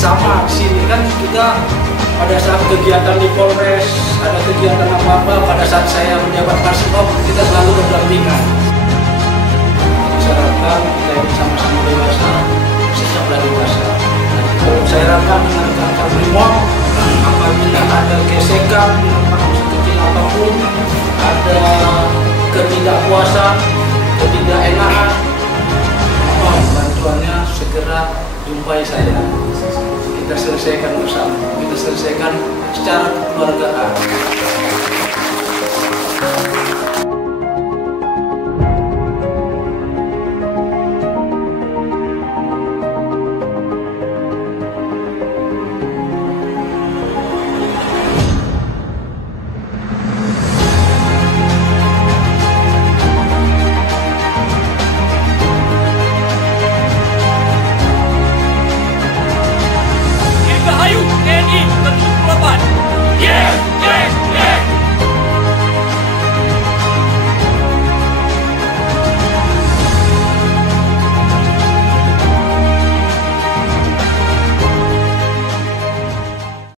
Sama sini kan kita pada saat kegiatan di Polres, ada kegiatan apa-apa, pada saat saya menjabat Kasihop, kita selalu berdampingan. Disarankan kita ini sama-sama dewasa, sikaplah dewasa. Saya harapkan dengan kantor Brimob, apabila ada gesekan di tempat sekecil apapun, ada ketidakpuasan, ketidakenakan, mohon bantuannya segera jumpai saya. Kita selesaikan bersama, kita selesaikan secara kekeluargaan.